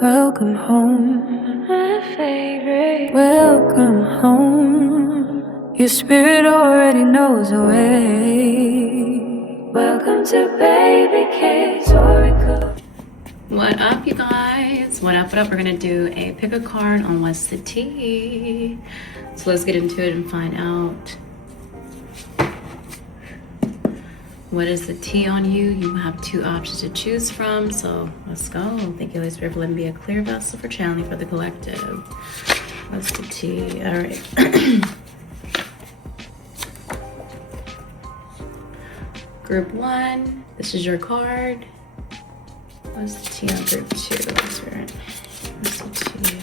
Welcome home, my favorite. Welcome home. Your spirit already knows the way. Welcome to BabycakesOracle. What up, you guys? What up, what up? We're gonna do a pick a card on what's the tea. So let's get into it and find out what is the tea on you. You have two options to choose from, so let's go. Thank you, Holy Spirit, for letting me be a clear vessel for channeling for the collective. What's the tea? All right. Group 1, this is your card. What's the tea on group 2? Spirit. What's the tea?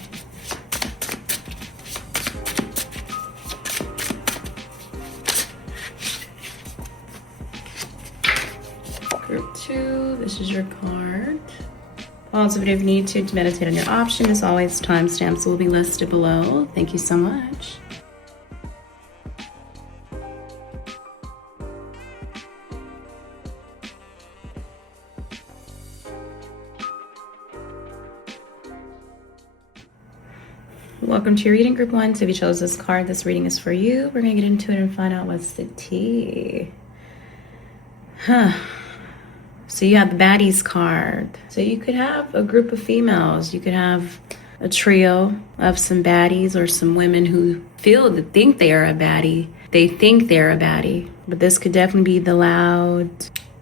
Group 2, this is your card. Pause if you need to meditate on your option. As always, timestamps will be listed below. Thank you so much. Welcome to your reading, group 1. So if you chose this card, this reading is for you. We're gonna get into it and find out what's the tea. So you have the baddies card. So you could have a group of females. You could have a trio of some baddies or some women who think they are a baddie. They think they're a baddie. But this could definitely be the loud,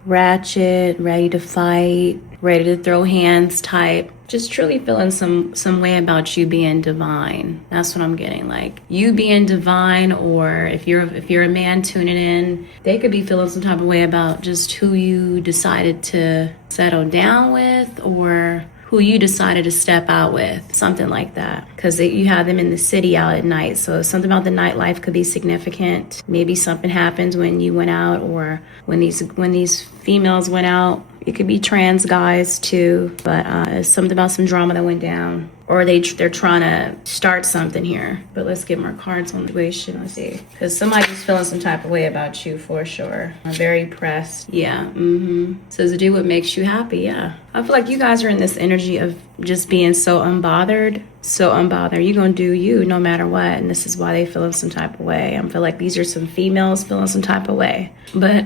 ratchet, ready to fight, ready to throw hands type. Just truly feeling some way about you being divine. That's what I'm getting. Like you being divine, or if you're a man tuning in, they could be feeling some type of way about just who you decided to settle down with, or who you decided to step out with, something like that. Because you have them in the city out at night. So something about the nightlife could be significant. Maybe something happened when you went out, or when these females went out. It could be trans guys too, but it's something about some drama that went down, or they're trying to start something here. But let's get more cards on the situation. Let's see, because somebody's feeling some type of way about you for sure. I'm very pressed. Yeah. Says to do what makes you happy. Yeah. I feel like you guys are in this energy of just being so unbothered. You're gonna do you no matter what, and this is why they feel some type of way. I feel like these are some females feeling some type of way, but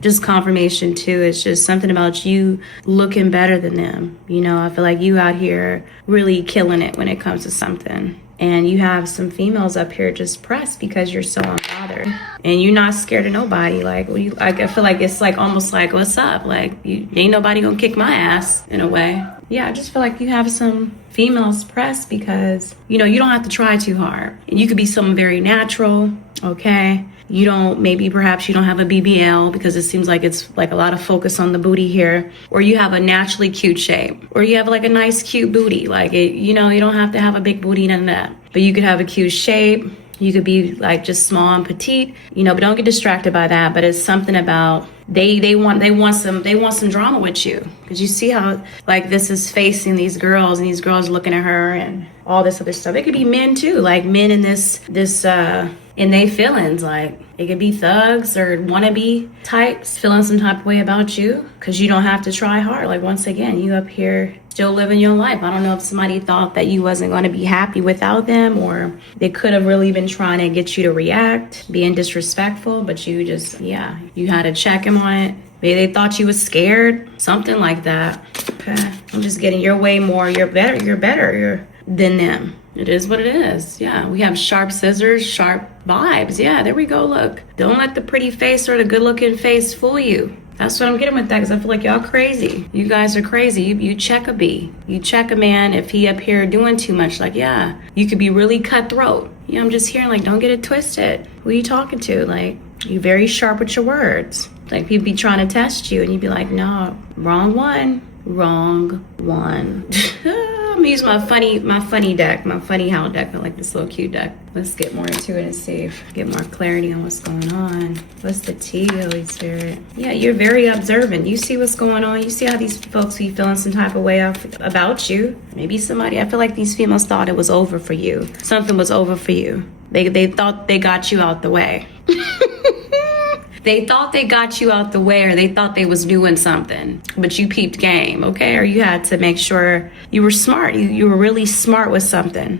just confirmation too. It's just something about you looking better than them. You know, I feel like you out here really killing it when it comes to something. And you have some females up here just pressed because you're so unbothered and you're not scared of nobody. Like, I feel like it's like almost like, what's up? Like, ain't nobody gonna kick my ass in a way. Yeah, I just feel like you have some females pressed because, you know, you don't have to try too hard. And you could be someone very natural, okay? Perhaps you don't have a BBL because it seems like it's like a lot of focus on the booty here, or you have a naturally cute shape, or you have like a nice cute booty. Like you don't have to have a big booty, none of that, but you could have a cute shape. You could be like just small and petite, but don't get distracted by that. But it's something about they want some drama with you, because you see how like this is facing these girls, and these girls looking at her and all this other stuff. It could be men too, like men in this in their feelings. Like it could be thugs or wannabe types feeling some type of way about you because you don't have to try hard. Like once again, you up here still living your life. I don't know if somebody thought that you wasn't going to be happy without them, or they could have really been trying to get you to react, being disrespectful, but you just, you had to check them on it. Maybe they thought you was scared, something like that. Okay, I'm just getting your way more. You're better than them. It is what it is. Yeah, we have sharp scissors, sharp vibes. Yeah, there we go. Look, don't let the pretty face or the good looking face fool you. That's what I'm getting with that, because I feel like y'all crazy. You guys are crazy. You check a B. You check a man if he up here doing too much. Like, yeah, you could be really cutthroat. Yeah, I'm just hearing like, don't get it twisted. Who are you talking to? Like, you're very sharp with your words. Like people be trying to test you and you'd be like, no, wrong one. I'm gonna use my funny deck, my funny how deck, I like this little cute deck. Let's get more into it and see if get more clarity on what's going on. What's the tea, Holy Spirit? Yeah, you're very observant. You see what's going on. You see how these folks be feeling some type of way about you. Maybe somebody, I feel like these females thought it was over for you. Something was over for you. They thought they got you out the way. they thought they got you out the way, or they thought they was doing something, but you peeped game, okay? Or you had to make sure you were smart. You were really smart with something.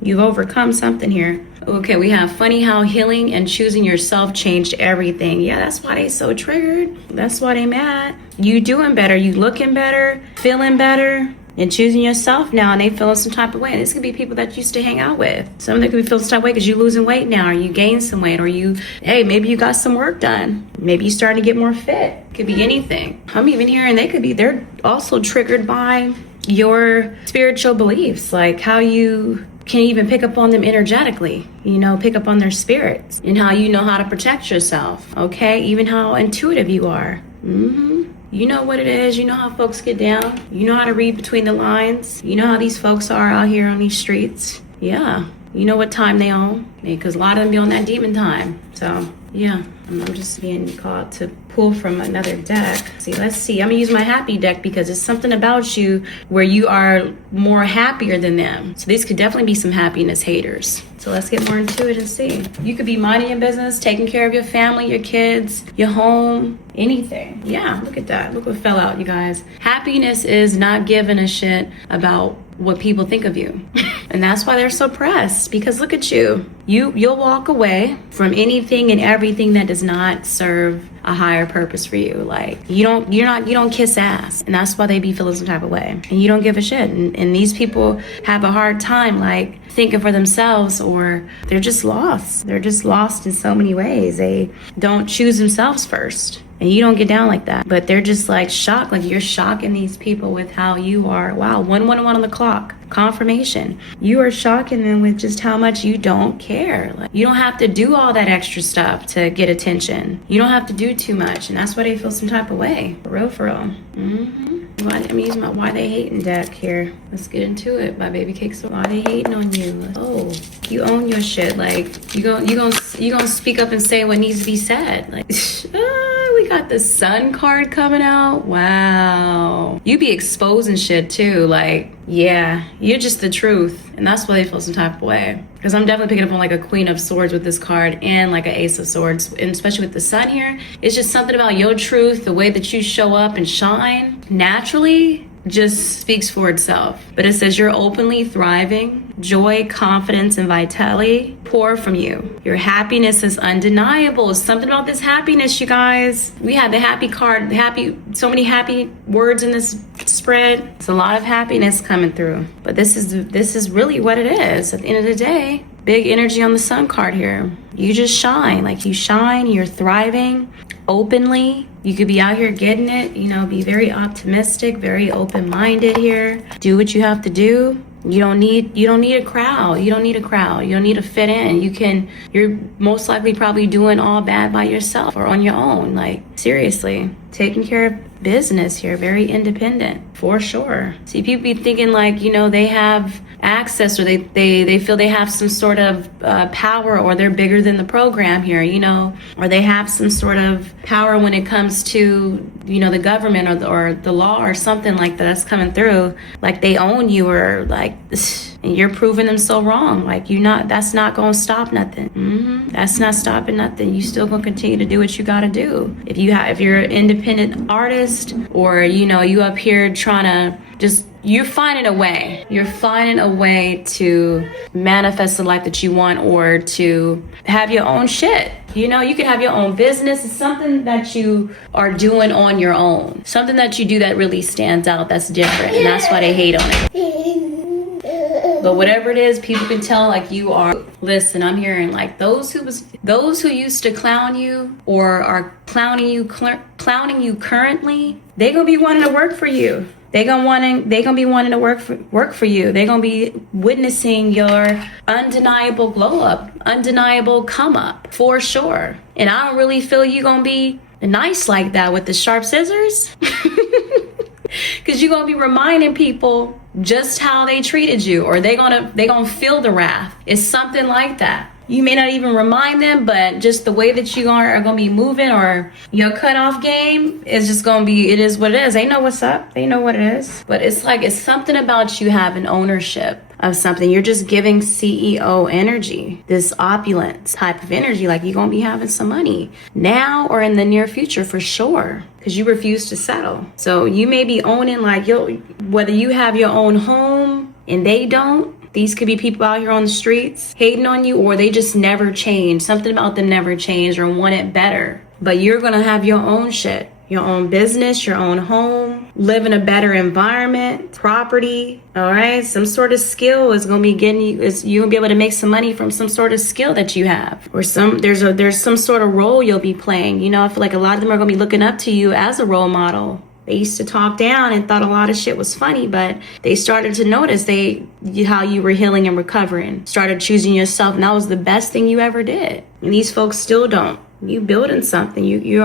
You've overcome something here. Okay, we have funny how healing and choosing yourself changed everything. Yeah, that's why they so triggered. That's why they mad. You doing better. You looking better, feeling better, and choosing yourself now, and they feeling some type of way. And this could be people that you used to hang out with. Some of them could be feeling some type of way because you losing weight now, or you gained some weight, or maybe you got some work done. Maybe you starting to get more fit. Could be anything. I'm even hearing they're also triggered by your spiritual beliefs, like how you can even pick up on them energetically, pick up on their spirits, and how you know how to protect yourself, okay? Even how intuitive you are. You know what it is. You know how folks get down. You know how to read between the lines. You know how these folks are out here on these streets. Yeah. You know what time they on, because a lot of them be on that demon time. So, yeah. I'm just being called to pull from another deck. Let's see. I'm going to use my happy deck because it's something about you where you are more happier than them. So these could definitely be some happiness haters. So let's get more into it and see. You could be minding your business, taking care of your family, your kids, your home, anything. Yeah, look at that. Look what fell out, you guys. Happiness is not giving a shit about what people think of you. And that's why they're so pressed, because look at you. You'll walk away from anything and everything that does not serve a higher purpose for you. Like you don't kiss ass, and that's why they be feeling some type of way, and you don't give a shit. And these people have a hard time like thinking for themselves, or they're just lost. They're just lost in so many ways. They don't choose themselves first. And you don't get down like that. But they're just like shocked. Like you're shocking these people with how you are. Wow, 111 on the clock. Confirmation. You are shocking them with just how much you don't care. Like you don't have to do all that extra stuff to get attention. You don't have to do too much. And that's why they feel some type of way. For real, for real. I'm using my Why They Hating deck here. Let's get into it by Babycakes. Why they hating on you? Oh, you own your shit. Like you gonna speak up and say what needs to be said. Like we got the Sun card coming out. Wow. You be exposing shit too. Like, yeah, you're just the truth. And that's why they feel some type of way. Because I'm definitely picking up on like a Queen of Swords with this card and like an Ace of Swords. And especially with the Sun here, it's just something about your truth, the way that you show up and shine naturally just speaks for itself. But it says you're openly thriving. Joy, confidence, and vitality pour from you. Your happiness is undeniable. It's something about this happiness, you guys. We have the happy card, so many happy words in this spread. It's a lot of happiness coming through. But this is really what it is. At the end of the day, big energy on the Sun card here. You just shine. Like you shine, you're thriving openly. You could be out here getting it, be very optimistic, very open-minded here. Do what you have to do. You don't need a crowd. You don't need a crowd. You don't need to fit in. You're most likely probably doing all bad by yourself or on your own. Like seriously, taking care of business here, very independent for sure. See, people be thinking like, they have access, or they feel they have some sort of power, or they're bigger than the program here, or they have some sort of power when it comes to, the government or the law or something like that's coming through, like they own you, or like, and you're proving them so wrong. Like that's not gonna stop nothing. That's not stopping nothing. You still gonna continue to do what you gotta do. If you're an independent artist, or you up here trying to just, you're finding a way. You're finding a way to manifest the life that you want, or to have your own shit. You can have your own business. It's something that you are doing on your own. Something that you do that really stands out, that's different. And that's why they hate on it. But whatever it is, people can tell like you are. Listen, I'm hearing like those who used to clown you, or are clowning you currently, they gonna be wanting to work for you. They gonna be wanting to work for you. They gonna be witnessing your undeniable glow up, undeniable come up for sure. And I don't really feel you gonna be nice like that with the sharp scissors, because you're gonna be reminding people just how they treated you, or they gonna feel the wrath. It's something like that. You may not even remind them, but just the way that you are going to be moving, or your cutoff game is just going to be, it is what it is. They know what's up. They know what it is. But it's like, it's something about you having ownership of something. You're just giving CEO energy, this opulence type of energy. Like, you're going to be having some money now or in the near future for sure, because you refuse to settle. So you may be owning, like, whether you have your own home and they don't. These could be people out here on the streets hating on you, or they just never change. Something about them never changed or want it better. But you're going to have your own shit, your own business, your own home, live in a better environment, property. All right. Some sort of skill is going to be getting you, you're going to be able to make some money from some sort of skill that you have, or there's some sort of role you'll be playing. You know, I feel like a lot of them are going to be looking up to you as a role model. They used to talk down and thought a lot of shit was funny, but they started to notice how you were healing and recovering, started choosing yourself, and that was the best thing you ever did. And these folks still don't. You building something. You're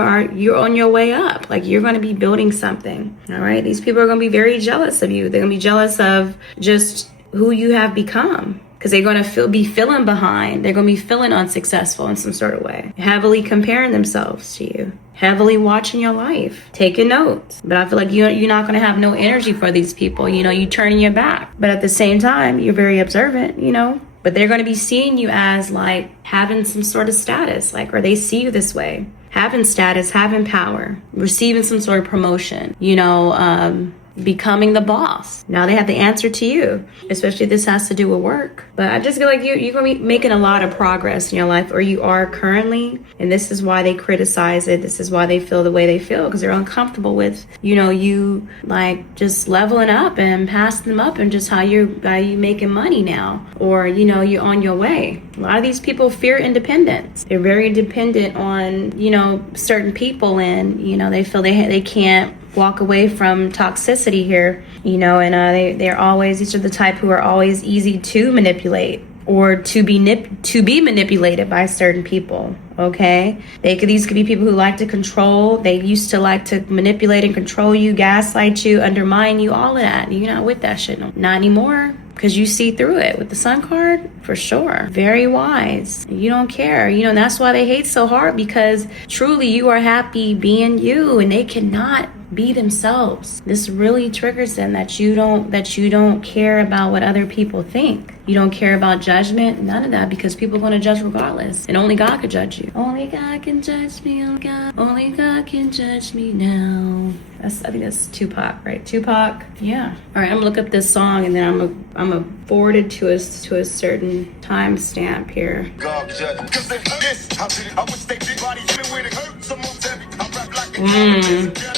on your way up. Like, you're going to be building something. All right. These people are going to be very jealous of you. They're going to be jealous of just who you have become, because they're going to be feeling behind. They're going to be feeling unsuccessful in some sort of way, heavily comparing themselves to you, heavily watching your life, taking notes. But I feel like you're not going to have no energy for these people. You know, you turning your back. But at the same time, you're very observant, you know. But they're going to be seeing you as, like, having some sort of status, like, or they see you this way, having status, having power, receiving some sort of promotion, you know, becoming the boss. Now they have the answer to you, especially if this has to do with work. But I just feel like you're going to be making a lot of progress in your life, or you are currently. And this is why they criticize it. This is why they feel the way they feel, because they're uncomfortable with, you know, you like just leveling up and passing them up, and just how you making money now, or, you know, you're on your way. A lot of these people fear independence. They're very dependent on, you know, certain people, and, you know, they feel they can't walk away from toxicity here, you know, and these are the type who are always easy to manipulate, or to be manipulated by certain people. Okay, these could be people who like to control. They used to like to manipulate and control you, gaslight you, undermine you, all of that. You're not with that shit no, not anymore, because you see through it with the Sun card, for sure. Very wise. You don't care, you know, and that's why they hate so hard, because truly you are happy being you, and they cannot be themselves. This really triggers them, that you don't care about what other people think. You don't care about judgment, none of that, because people are going to judge regardless, and only God could judge you. Only God can judge me, oh God. Only God can judge me now. I think that's Tupac, right? Tupac, yeah. All right, I'm gonna look up this song, and then I'm gonna forward it to a certain timestamp here.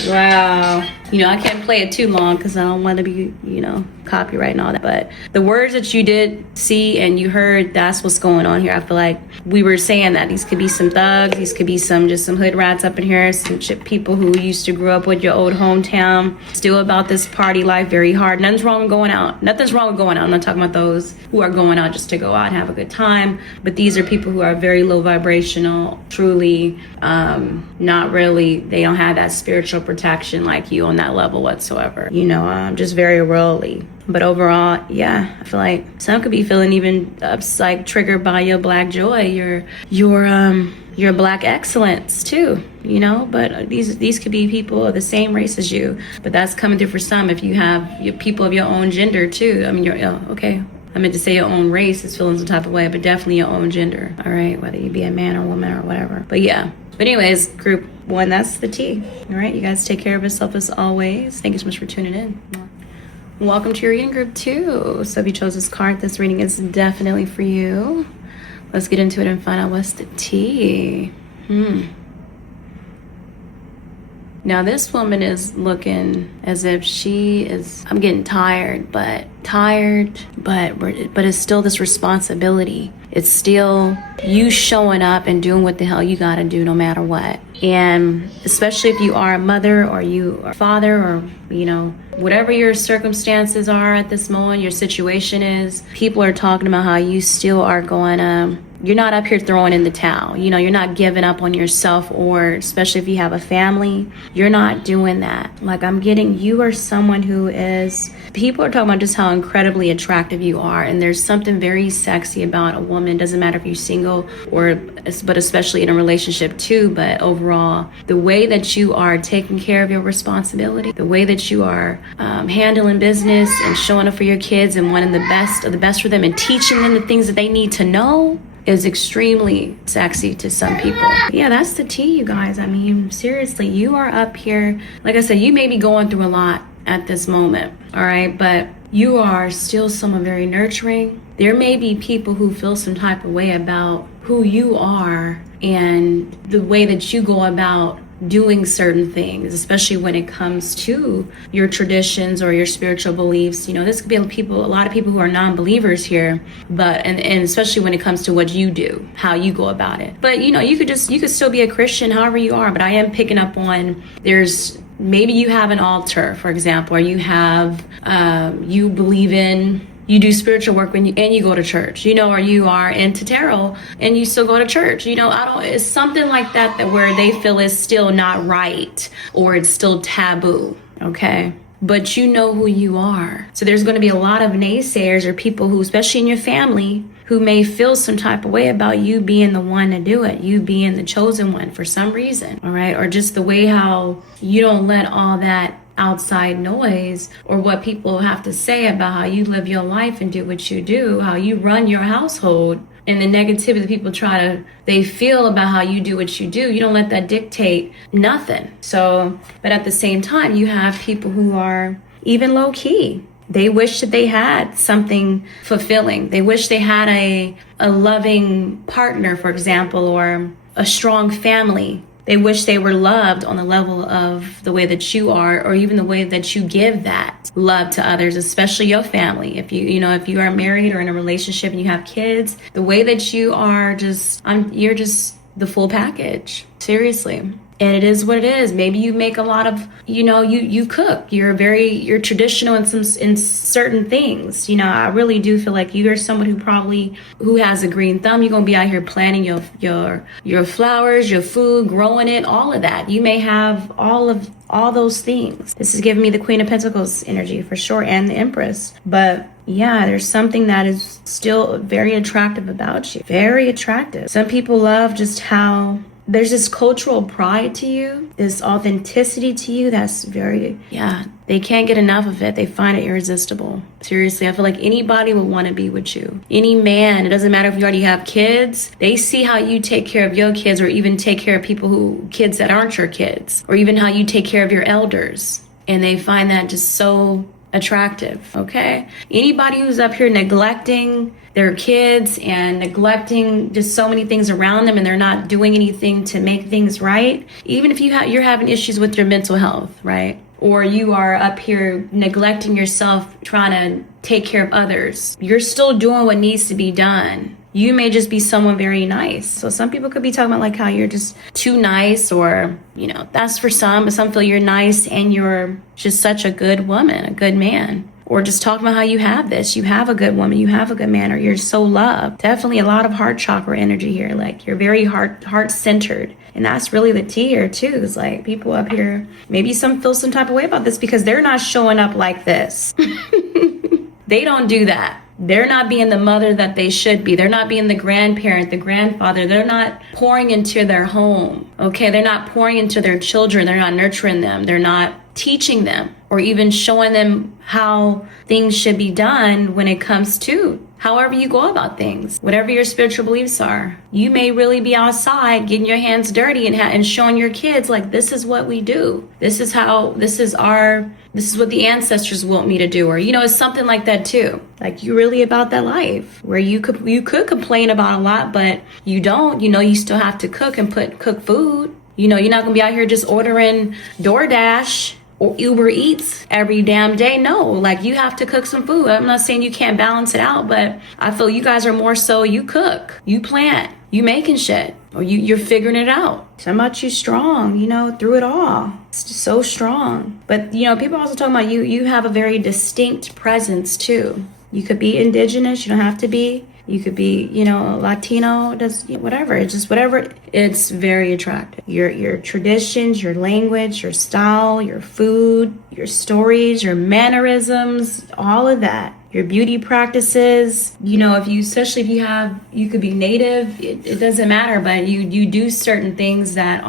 Wow. You know, I can't play it too long because I don't want to be, you know, copyright and all that. But the words that you did see and you heard, that's what's going on here. I feel like we were saying that these could be some thugs. These could be some hood rats up in here. Some people who used to grow up with your old hometown. Still about this party life, very hard. Nothing's wrong with going out. Nothing's wrong with going out. I'm not talking about those who are going out just to go out and have a good time. But these are people who are very low vibrational, truly not really, they don't have that spiritual protection like you on that level whatsoever. You know, just very worldly. But overall, yeah, I feel like some could be feeling even like triggered by your black joy, your black excellence too, you know. But these could be people of the same race as you. But that's coming through for some. If you have your people of your own gender too, I mean, okay. I meant to say your own race is feeling some type of way, but definitely your own gender. All right, whether you be a man or woman or whatever. But yeah. But anyways, group 1, that's the tea. All right, you guys take care of yourself as always. Thank you so much for tuning in. Welcome to your reading, group 2. So if you chose this card, this reading is definitely for you. Let's get into it and find out what's the tea. Now this woman is looking as if she is, I'm getting tired, but it's still this responsibility. It's still you showing up and doing what the hell you gotta do no matter what. And especially if you are a mother or you are a father, or, you know, whatever your circumstances are at this moment, your situation is, people are talking about how you still are going, you're not up here throwing in the towel. You know, you're not giving up on yourself, or especially if you have a family, you're not doing that. Like, you are someone who is, people are talking about just how incredibly attractive you are. And there's something very sexy about a woman. Doesn't matter if you're single but especially in a relationship too. But overall, the way that you are taking care of your responsibility, the way that you are handling business and showing up for your kids and wanting the best of the best for them and teaching them the things that they need to know is extremely sexy to some people. Yeah, that's the tea, you guys. I mean, seriously, you are up here. Like I said, you may be going through a lot at this moment, all right? But you are still someone very nurturing. There may be people who feel some type of way about who you are and the way that you go about doing certain things, especially when it comes to your traditions or your spiritual beliefs. You know, this could be a lot of people who are non-believers here, but and especially when it comes to what you do, how you go about it. But you know, you could still be a Christian however you are. But I am picking up on, there's maybe you have an altar, for example, or you have you believe in, you do spiritual work and you go to church, you know, or you are into tarot and you still go to church. You know, it's something like that where they feel it's still not right or it's still taboo. Okay. But you know who you are. So there's going to be a lot of naysayers or people who, especially in your family, who may feel some type of way about you being the one to do it, you being the chosen one for some reason. All right. Or just the way how you don't let all that outside noise or what people have to say about how you live your life and do what you do, how you run your household, and the negativity people they feel about how you do what you do. You don't let that dictate nothing. So, but at the same time, you have people who are even low key. They wish that they had something fulfilling. They wish they had a loving partner, for example, or a strong family. They wish they were loved on the level of the way that you are, or even the way that you give that love to others, especially your family. If you are married or in a relationship and you have kids, the way that you are you're just the full package. Seriously. And it is what it is. Maybe you make a lot of, you cook. You're traditional in certain things. You know, I really do feel like you are someone who has a green thumb. You're gonna be out here planting your flowers, your food, growing it, all of that. You may have all those things. This is giving me the Queen of Pentacles energy for sure, and the Empress. But yeah, there's something that is still very attractive about you. Very attractive. Some people love just how there's this cultural pride to you, this authenticity to you that's they can't get enough of it. They find it irresistible. Seriously, I feel like anybody would want to be with you. Any man, it doesn't matter if you already have kids, they see how you take care of your kids, or even take care of kids that aren't your kids, or even how you take care of your elders. And they find that just so attractive, okay? Anybody who's up here neglecting their kids and neglecting just so many things around them, and they're not doing anything to make things right, even if you're having issues with your mental health, right? Or you are up here neglecting yourself, trying to take care of others, you're still doing what needs to be done. You may just be someone very nice. So some people could be talking about like how you're just too nice, or, that's for some, but some feel you're nice and you're just such a good woman, a good man. Or just talking about how you have this, you have a good woman, you have a good man, or you're so loved. Definitely a lot of heart chakra energy here. Like, you're very heart-centered. And that's really the tea here too. It's like people up here, maybe some feel some type of way about this because they're not showing up like this. They don't do that. They're not being the mother that they should be. They're not being the grandparent, the grandfather. They're not pouring into their home. Okay, they're not pouring into their children. They're not nurturing them. They're not teaching them or even showing them how things should be done when it comes to however you go about things, whatever your spiritual beliefs are. You may really be outside getting your hands dirty and showing your kids like, this is what we do. This is what the ancestors want me to do. Or, it's something like that too. Like, you're really about that life where you could complain about a lot, but you don't. You still have to cook and cook food. You're not gonna be out here just ordering DoorDash or Uber Eats every damn day. No, like, you have to cook some food. I'm not saying you can't balance it out, but I feel you guys are more so, you cook, you plant, you making shit. or you're figuring it out. Something about you strong, through it all. It's just so strong. But, people also talking about you have a very distinct presence too. You could be indigenous, you don't have to be. You could be, Latino, whatever. It's just whatever. It's very attractive. Your traditions, your language, your style, your food, your stories, your mannerisms, all of that. Your beauty practices, especially if you could be native, it doesn't matter, but you do certain things that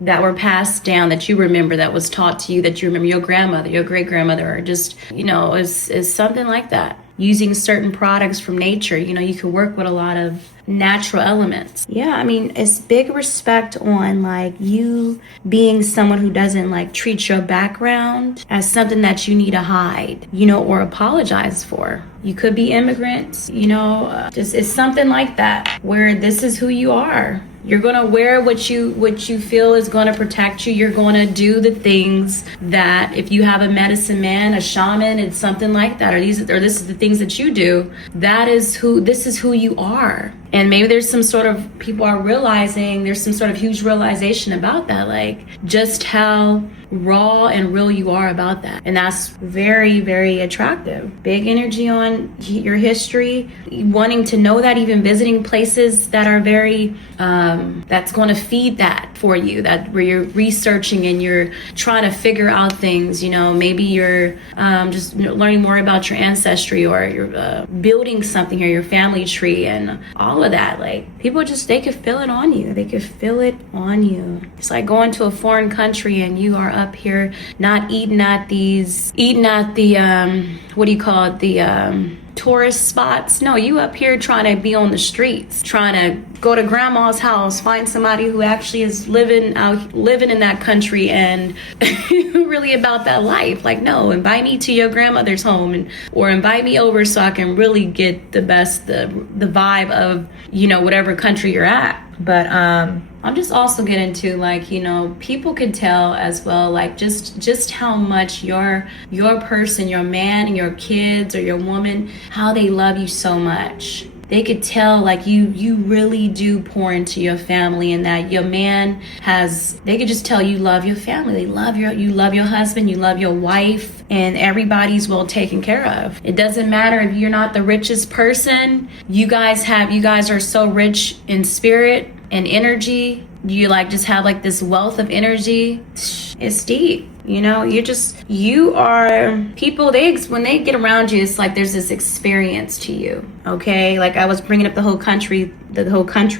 were passed down, that you remember, that was taught to you, that you remember your grandmother, your great grandmother, or just, is something like that. Using certain products from nature, you can work with a lot of natural elements. Yeah, I mean, it's big respect on like you being someone who doesn't like treat your background as something that you need to hide, or apologize for. You could be immigrants, just it's something like that, where this is who you are. You're going to wear what you feel is going to protect you. You're going to do the things that, if you have a medicine man, a shaman, it's something like that, or this is the things that you do. This is who you are. And maybe there's some sort of, people are realizing, there's some sort of huge realization about that, like just how raw and real you are about that. And that's very, very attractive. Big energy on your history, wanting to know that, even visiting places that are very, that's going to feed that for you, that where you're researching and you're trying to figure out things, maybe you're just learning more about your ancestry, or you're building something here, your family tree, and all of that. Like, people they could feel it on you. They could feel it on you. It's like going to a foreign country and you are up here not eating at the tourist spots. No, you up here trying to be on the streets, trying to go to grandma's house, find somebody who actually is living in that country and really about that life. Like, no, invite me to your grandmother's home, or invite me over so I can really get the vibe of, whatever country you're at. But I'm just also getting to, like, people can tell as well, like just how much your person, your man and your kids or your woman, how they love you so much. They could tell, like, you really do pour into your family, and that your man they could just tell you love your family. You love your husband, you love your wife, and everybody's well taken care of. It doesn't matter if you're not the richest person. You guys are so rich in spirit and energy. You just have like this wealth of energy. It's deep. You are people, when they get around you, it's like there's this experience to you. Okay. Like I was bringing up the whole country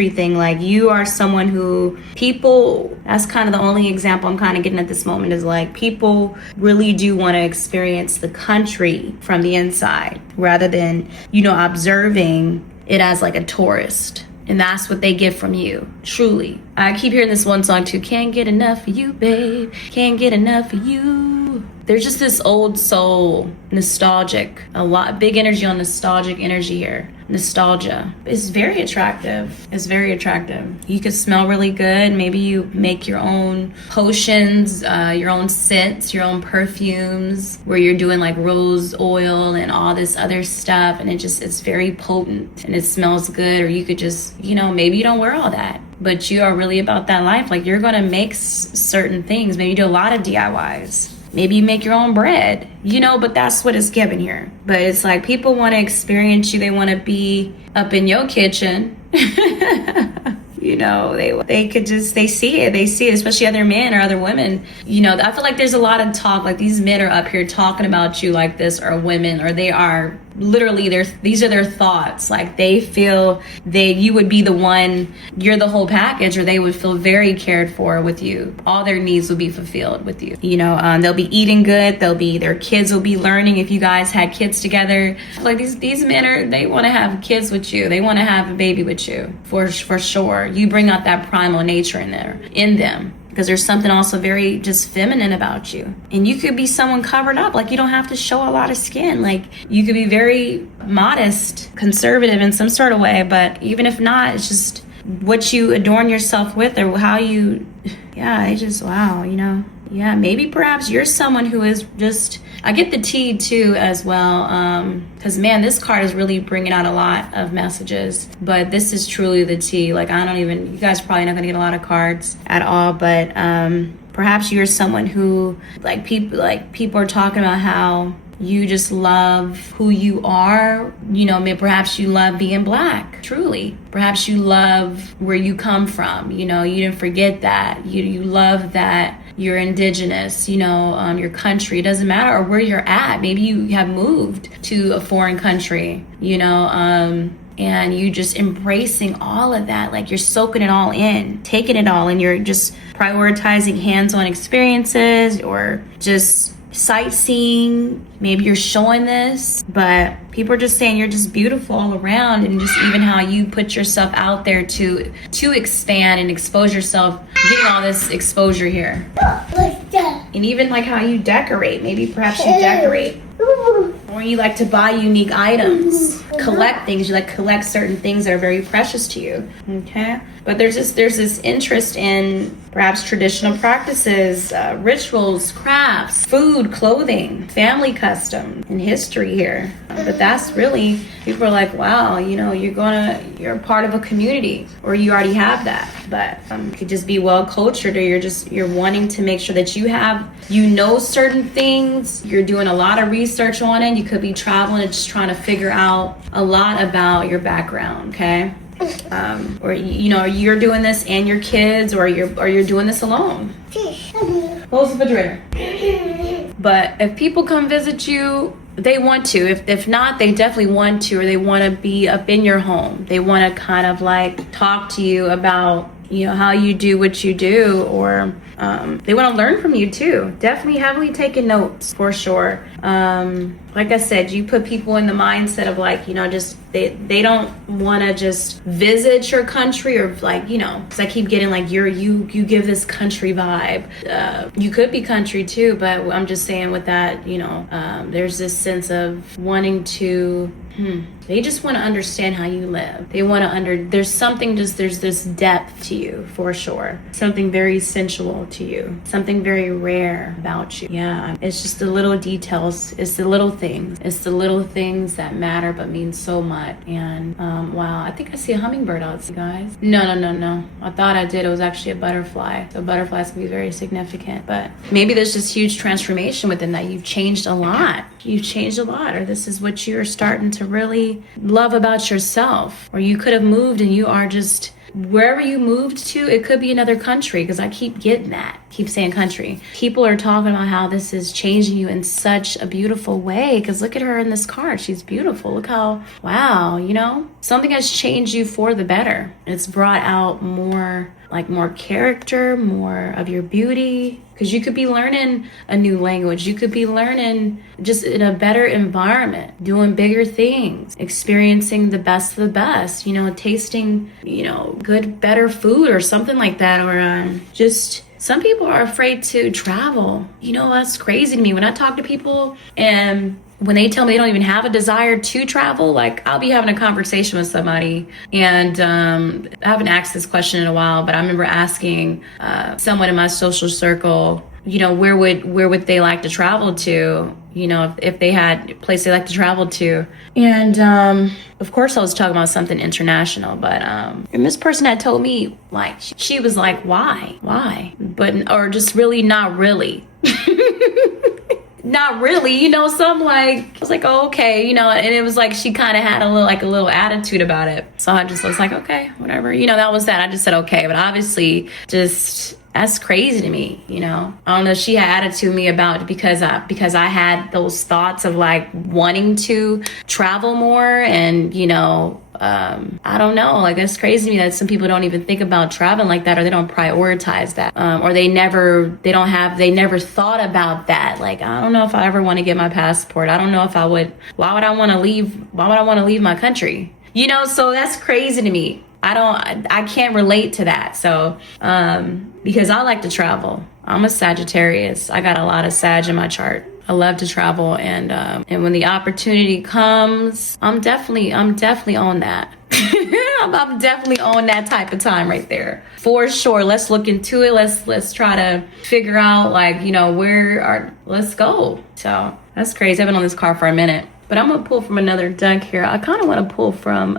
thing. Like, you are someone who that's kind of the only example I'm kind of getting at this moment, is like people really do want to experience the country from the inside, rather than, observing it as like a tourist. And that's what they get from you, truly. I keep hearing this one song too. Can't get enough of you, babe. Can't get enough of you. There's just this old soul, nostalgic, big energy on nostalgic energy here. Nostalgia. It's very attractive. You could smell really good. Maybe you make your own potions, your own scents, your own perfumes, where you're doing like rose oil and all this other stuff. And it's very potent and it smells good. Or you could just, maybe you don't wear all that, but you are really about that life. Like, you're going to make certain things. Maybe you do a lot of DIYs. Maybe you make your own bread, but that's what it's given here. But it's like people want to experience you. They want to be up in your kitchen. They see it, especially other men or other women. I feel like there's a lot of talk, like these men are up here talking about you like this, or women, or they are literally, these are their thoughts. Like, they feel you would be the one, you're the whole package, or they would feel very cared for with you. All their needs will be fulfilled with you. They'll be eating good. Their kids will be learning if you guys had kids together. Like, these men they want to have kids with you. They want to have a baby with you for sure. You bring out that primal nature in them. Because there's something also very just feminine about you. And you could be someone covered up. Like, you don't have to show a lot of skin. Like, you could be very modest, conservative in some sort of way. But even if not, it's just what you adorn yourself with, or how you, it's just, wow, Yeah, maybe perhaps you're someone who is just, I get the T too as well, because man, this card is really bringing out a lot of messages, but this is truly the T. Like, you guys are probably not going to get a lot of cards at all, but perhaps you're someone who, people are talking about how you just love who you are. Perhaps you love being Black, truly. Perhaps you love where you come from. You didn't forget that. You love that you're indigenous, your country. It doesn't matter, or where you're at. Maybe you have moved to a foreign country, and you just embracing all of that. Like, you're soaking it all in, taking it all, and you're just prioritizing hands-on experiences or just sightseeing. Maybe you're showing this, but people are just saying you're just beautiful all around, and just even how you put yourself out there to expand and expose yourself, getting all this exposure here. And even like how you decorate. Maybe perhaps you decorate, or you like to buy unique items, collect things. You like collect certain things that are very precious to you. Okay, but there's this interest in perhaps traditional practices, rituals, crafts, food, clothing, family custom, and history here. But that's really, people are like, wow, you're a part of a community, or you already have that. But you could just be well cultured, or you're wanting to make sure that you know certain things. You're doing a lot of research on it. You could be traveling and just trying to figure out a lot about your background. Okay. Or you're doing this and your kids, or you're doing this alone. Close the refrigerator. But if people come visit you, they want to. If not, they definitely want to, or they want to be up in your home. They want to kind of like talk to you about how you do what you do, or they want to learn from you too. Definitely heavily taking notes for sure. Like I said, you put people in the mindset of like, just they don't want to just visit your country, or like, because I keep getting like you give this country vibe. You could be country too, but I'm just saying with that, there's this sense of wanting to. They just want to understand how you live. They want to there's this depth to you for sure. Something very sensual to you. Something very rare about you. Yeah, it's just the little details. It's the little things. It's the little things that matter but mean so much. And wow, I think I see a hummingbird outside, guys. No. I thought I did. It was actually a butterfly. So butterflies can be very significant. But maybe there's this huge transformation within that. You've changed a lot. Or this is what you're starting to really love about yourself. Or you could have moved and you are just wherever you moved to. It could be another country, because I keep getting that. Keep saying country. People are talking about how this is changing you in such a beautiful way, because look at her in this card. She's beautiful. Look how, wow, something has changed you for the better. It's brought out more character, more of your beauty, because you could be learning a new language. You could be learning just in a better environment, doing bigger things, experiencing the best of the best, tasting, good, better food or something like that. Or just some people are afraid to travel. That's crazy to me. When I talk to people and when they tell me they don't even have a desire to travel, like I'll be having a conversation with somebody, and I haven't asked this question in a while, but I remember asking someone in my social circle, where would they like to travel to, if they had a place they like to travel to. And of course I was talking about something international, but and this person had told me, like, she was like, why? But, or just really not really. Not really, so I'm like, I was like, oh, okay, and it was like, she kind of had a little attitude about it. So I just was like, okay, whatever, that was that. I just said, okay, but obviously that's crazy to me, I don't know, she had attitude to me about it because I had those thoughts of like wanting to travel more, and, I don't know, like, it's crazy to me that some people don't even think about traveling like that, or they don't prioritize that, or they never thought about that. Like, I don't know if I ever want to get my passport. I don't know if I would. Why would I want to leave my country? So that's crazy to me. I can't relate to that. So, because I like to travel. I'm a Sagittarius. I got a lot of Sag in my chart. I love to travel, and when the opportunity comes, I'm definitely on that. I'm definitely on that type of time right there. For sure. Let's look into it. Let's try to figure out, like, you know, let's go. So that's crazy. I've been on this card for a minute. But I'm going to pull from another deck here. I kind of want to pull from,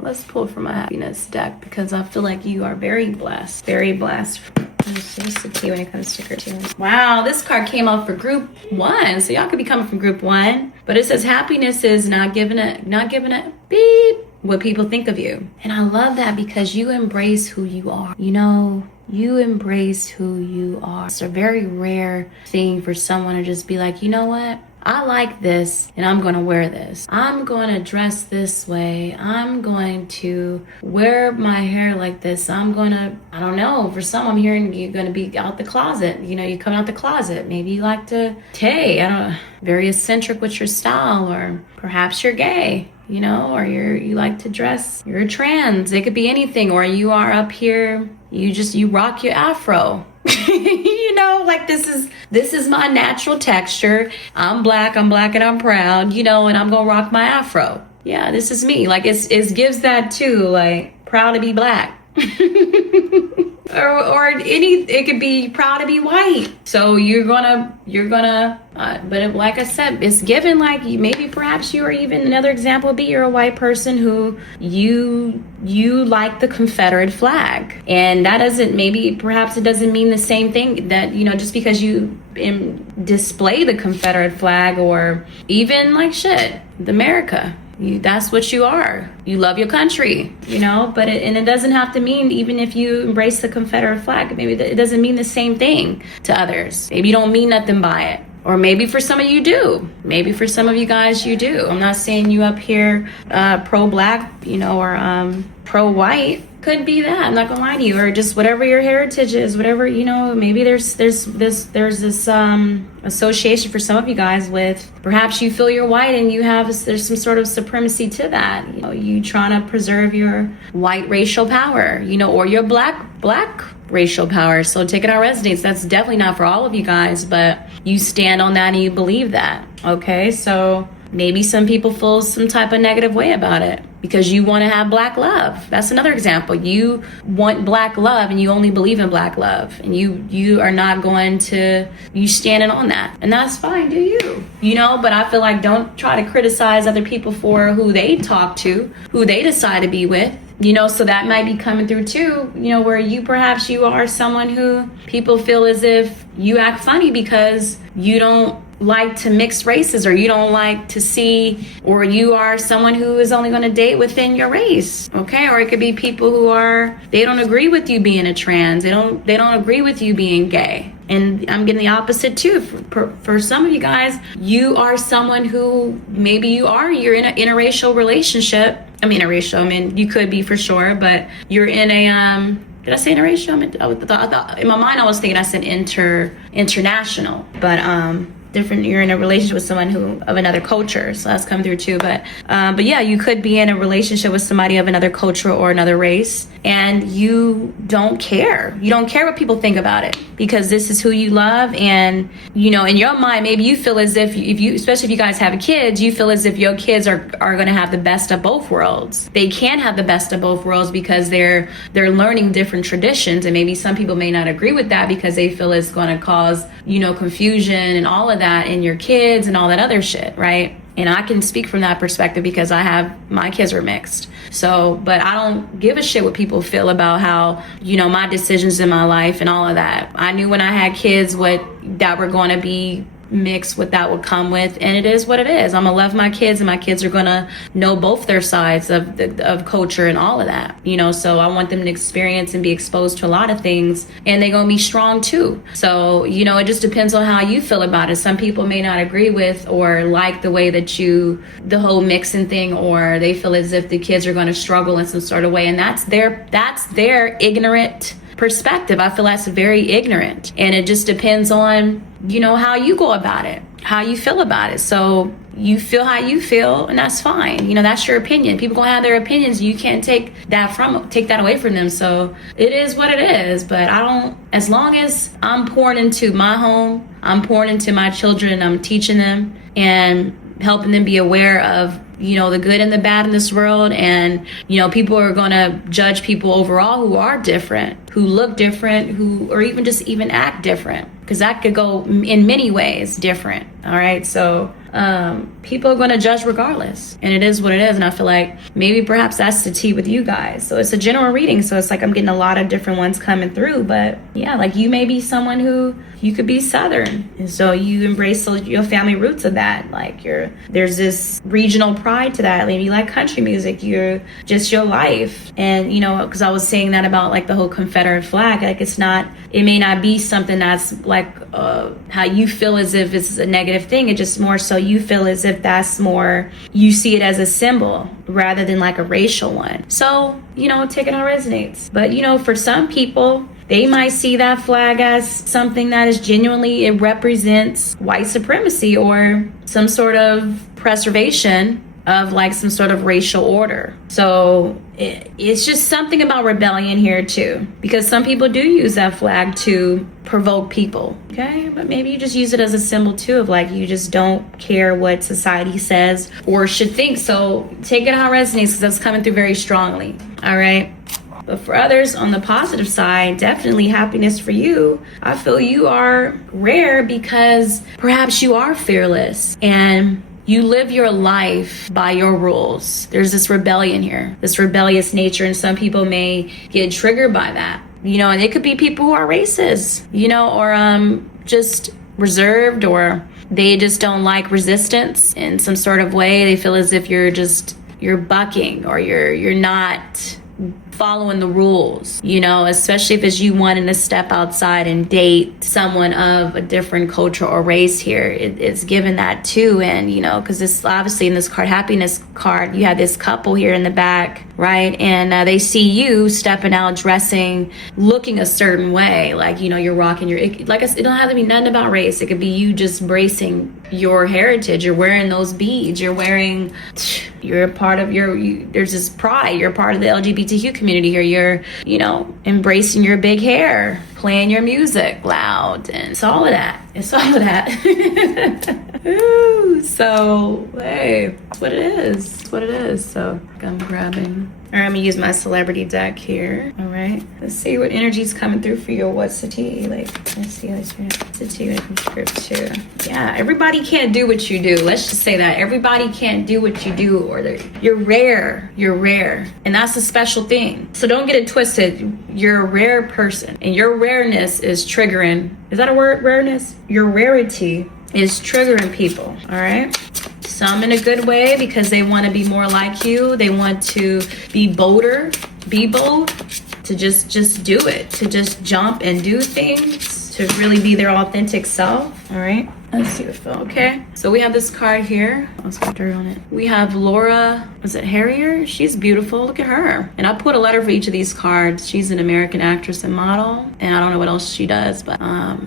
let's pull from a happiness deck, because I feel like you are very blessed. Very blessed. What's the tea when it comes to cartoons? Wow, this card came out for group 1. So y'all could be coming from group 1. But it says happiness is not giving a beep what people think of you. And I love that, because you embrace who you are. You know, you embrace who you are. It's a very rare thing for someone to just be like, you know what? I like this, and I'm going to wear this. I'm going to dress this way. I'm going to wear my hair like this. I'm going to, I don't know, for some, I'm hearing you're going to be out the closet. You know, you come out the closet. Maybe you like to I don't know, very eccentric with your style, or perhaps you're gay. You know, or you like to dress, you're trans. It could be anything. Or you are up here, you rock your afro. You know, like this is my natural texture. I'm black and I'm proud, you know, and I'm gonna rock my afro. Yeah, this is me. Like it gives that too, like proud to be black. or it could be proud to be white. So you're gonna but like I said, it's given, like maybe perhaps you, or even another example would be you're a white person who you like the Confederate flag, and that doesn't, maybe perhaps it doesn't mean the same thing, that, you know, just because you display the Confederate flag, or even like America. That's what you are. You love your country, you know, but it doesn't have to mean, even if you embrace the Confederate flag, maybe it doesn't mean the same thing to others. Maybe you don't mean nothing by it. Or maybe for some of you do. Maybe for some of you guys you do. I'm not saying you up here pro-black, you know, or pro-white. Could be that. I'm not gonna lie to you. Or just whatever your heritage is, whatever, you know, maybe there's this association for some of you guys with, perhaps you feel you're white and there's some sort of supremacy to that. You know, you trying to preserve your white racial power, you know, or your black racial power. So take it out resonates. That's definitely not for all of you guys, but you stand on that and you believe that. Okay, so maybe some people feel some type of negative way about it because you want to have black love. That's another example. You want black love and you only believe in black love, and you are not going to, you standing on that, and that's fine. Do you know? But I feel like don't try to criticize other people for who they talk to, who they decide to be with. You know, so that might be coming through too, you know, where you are someone who people feel as if you act funny because you don't like to mix races, or you don't like to see, or you are someone who is only going to date within your race. Okay. Or it could be people who they don't agree with you being a trans. They don't agree with you being gay. And I'm getting the opposite too. For some of you guys, you are someone who maybe you're in an interracial relationship. I mean, you could be for sure, but you're in a, did I say interracial? In my mind, I was thinking I said international, but, different. You're in a relationship with someone of another culture, so that's come through too. But yeah, you could be in a relationship with somebody of another culture or another race, and you don't care. You don't care what people think about it, because this is who you love. And you know, in your mind, maybe you feel as if you, especially if you guys have kids, you feel as if your kids are going to have the best of both worlds. They can have the best of both worlds because they're learning different traditions, and maybe some people may not agree with that because they feel it's going to cause, you know, confusion and all of that in your kids and all that other shit, right? And I can speak from that perspective because my kids are mixed. So, but I don't give a shit what people feel about how, you know, my decisions in my life and all of that. I knew when I had kids what that were going to be mixed, what that would come with, and it is what it is. I'm gonna love my kids, and my kids are gonna know both their sides of culture and all of that, you know. So I want them to experience and be exposed to a lot of things, and they're gonna be strong too. So, you know, it just depends on how you feel about it. Some people may not agree with or like the way that the whole mixing thing, or they feel as if the kids are going to struggle in some sort of way, and that's their ignorant perspective. I feel that's very ignorant, and it just depends on, you know, how you go about it, how you feel about it. So you feel how you feel, and that's fine. You know, that's your opinion. People gonna have their opinions. You can't take that away from them. So it is what it is. But as long as I'm pouring into my home, I'm pouring into my children, I'm teaching them, and helping them be aware of, you know, the good and the bad in this world. And, you know, people are going to judge people overall who are different, who look different, who, or even just even act different, because that could go in many ways different. All right. So people are going to judge regardless, and it is what it is. And I feel like maybe perhaps that's the tea with you guys. So it's a general reading, so it's like I'm getting a lot of different ones coming through. But yeah, like you may be someone who, you could be Southern, and so you embrace your family roots of that. Like there's this regional pride to that. Maybe you like country music, you're just your life. And you know, because I was saying that about like the whole Confederate flag, like it may not be something that's like how you feel as if it's a negative thing. It just more so you feel as if that's more, you see it as a symbol rather than like a racial one. So, you know, take it how it resonates. But, you know, for some people, they might see that flag as something that is genuinely, it represents white supremacy or some sort of preservation of like some sort of racial order. So it's just something about rebellion here too, because some people do use that flag to provoke people. Okay, but maybe you just use it as a symbol too of like, you just don't care what society says or should think. So take it how it resonates, because that's coming through very strongly. All right. But for others, on the positive side, definitely happiness for you. I feel you are rare because perhaps you are fearless and you live your life by your rules. There's this rebellion here, this rebellious nature, and some people may get triggered by that. You know, and it could be people who are racist, you know, or just reserved, or they just don't like resistance in some sort of way. They feel as if you're bucking, or you're not following the rules, you know, especially if it's you wanting to step outside and date someone of a different culture or race here. It's given that too. And, you know, because this obviously in this card, happiness card, you have this couple here in the back, right? And they see you stepping out, dressing, looking a certain way. Like, you know, you're rocking it don't have to be nothing about race. It could be you just embracing your heritage. You're wearing those beads. You're a part of there's this pride. You're a part of the LGBTQ community here. You're, you know, embracing your big hair, playing your music loud, and it's all of that. Ooh, so hey, it's what it is. So I'm grabbing. All right, I'm gonna use my celebrity deck here. All right, let's see what energy's coming through for you. What's the tea? Like, let's see what's the tea when it comes to script too. Yeah, everybody can't do what you do. Let's just say that everybody can't do what you do, or you're rare. You're rare, and that's a special thing. So don't get it twisted. You're a rare person, and your rareness is triggering. Is that a word? Rareness? Your rarity is triggering people. All right. Some in a good way, because they want to be more like you. They want to be bolder, be bold, to just do it, to just jump and do things, to really be their authentic self. All right. Let's see the film. Okay. So we have this card here. Let's get dirt on it. We have Laura, was it Harrier? She's beautiful. Look at her. And I put a letter for each of these cards. She's an American actress and model, and I don't know what else she does, but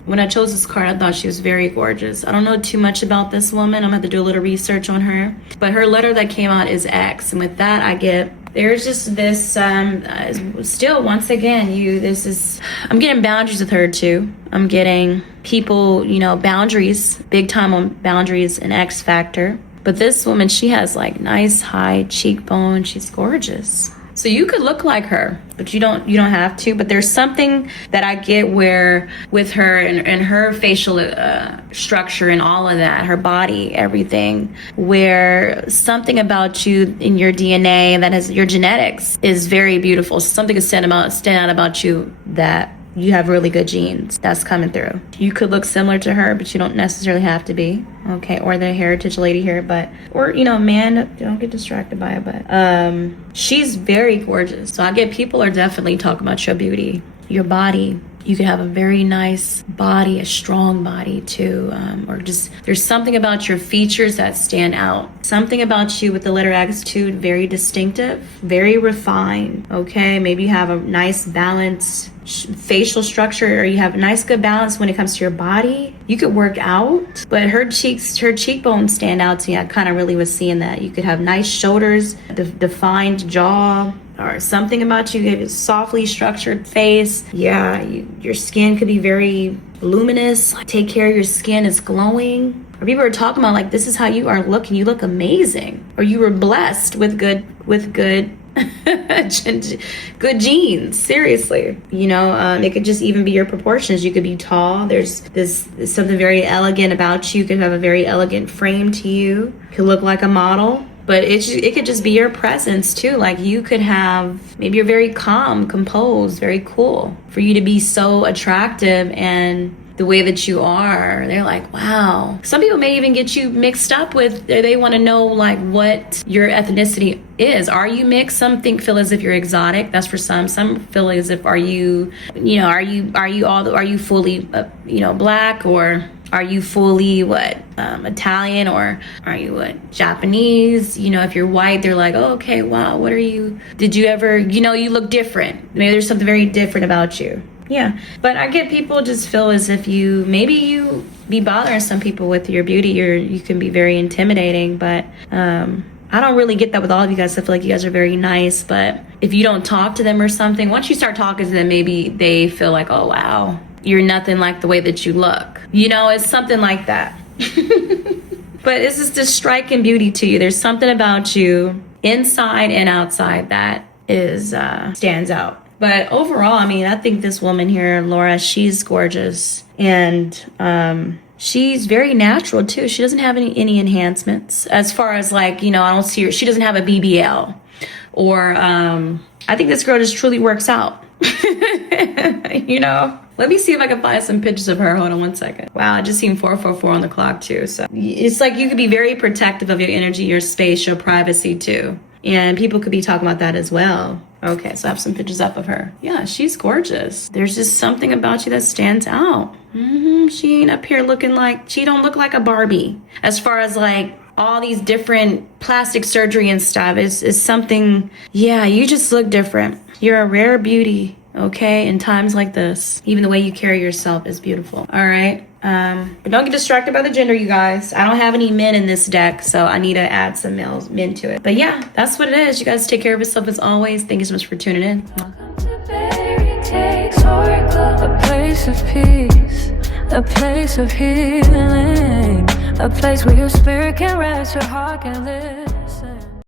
when I chose this card, I thought she was very gorgeous. I don't know too much about this woman. I'm gonna have to do a little research on her. But her letter that came out is X, and with that I get, there's just this still, once again, I'm getting boundaries with her too. I'm getting people, you know, boundaries, big time on boundaries and X factor. But this woman, she has like nice high cheekbone. She's gorgeous. So you could look like her, but you don't have to. But there's something that I get where with her and her facial structure and all of that, her body, everything, where something about you in your DNA, that is your genetics, is very beautiful. Something is stand out about you, that you have really good genes. That's coming through. You could look similar to her, but you don't necessarily have to be. Okay, or the heritage lady here, or you know, man, don't get distracted by it, but she's very gorgeous. So I get people are definitely talking about your beauty, your body. You could have a very nice body, a strong body too, or just there's something about your features that stand out. Something about you with the letter X too, very distinctive, very refined. Okay, maybe you have a nice balanced facial structure, or you have a nice good balance when it comes to your body. You could work out, but her cheekbones stand out to me. I kind of really was seeing that. You could have nice shoulders, defined jaw, or something about you. You have a softly structured face. Yeah, your skin could be very luminous. Take care of your skin. It's glowing. or people are talking about like, this is how you are looking. You look amazing, or you were blessed with good good genes. Seriously, you know, it could just even be your proportions. You could be tall. There's something very elegant about you. You could have a very elegant frame to you. You could look like a model. But it could just be your presence too. Like you could have, maybe you're very calm, composed, very cool. For you to be so attractive and the way that you are, they're like, wow. Some people may even get you mixed up with, they want to know like what your ethnicity is. Are you mixed? Some feel as if you're exotic. That's for some. Some feel as if are you fully black, or are you fully Italian, or are you Japanese? You know, if you're white, they're like, oh, okay, wow, what are you? Did you ever, you look different. Maybe there's something very different about you. Yeah, but I get people just feel as if you be bothering some people with your beauty. You can be very intimidating, but I don't really get that with all of you guys. I feel like you guys are very nice, but if you don't talk to them or something, once you start talking to them, maybe they feel like, oh wow, you're nothing like the way that you look. It's something like that. But it's just this striking beauty to you. There's something about you inside and outside that stands out. But overall, I mean, I think this woman here, Laura, she's gorgeous. And she's very natural, too. She doesn't have any enhancements. As far as, like, I don't see her. She doesn't have a BBL. Or I think this girl just truly works out. Let me see if I can find some pictures of her. Hold on one second. Wow, I just seen 444 on the clock, too. So it's like you could be very protective of your energy, your space, your privacy, too. And people could be talking about that as well. Okay, so I have some pictures up of her. Yeah, she's gorgeous. There's just something about you that stands out. She ain't up here looking like, she don't look like a Barbie. As far as like all these different plastic surgery and stuff is something, yeah, you just look different. You're a rare beauty, okay? In times like this, even the way you carry yourself is beautiful. All right. But don't get distracted by the gender, you guys. I don't have any men in this deck, so I need to add some men to it. But yeah, that's what it is. You guys take care of yourself as always. Thank you so much for tuning in. Welcome to BabycakesOracle, a place of peace, a place of healing, a place where your spirit can rest, your heart can live.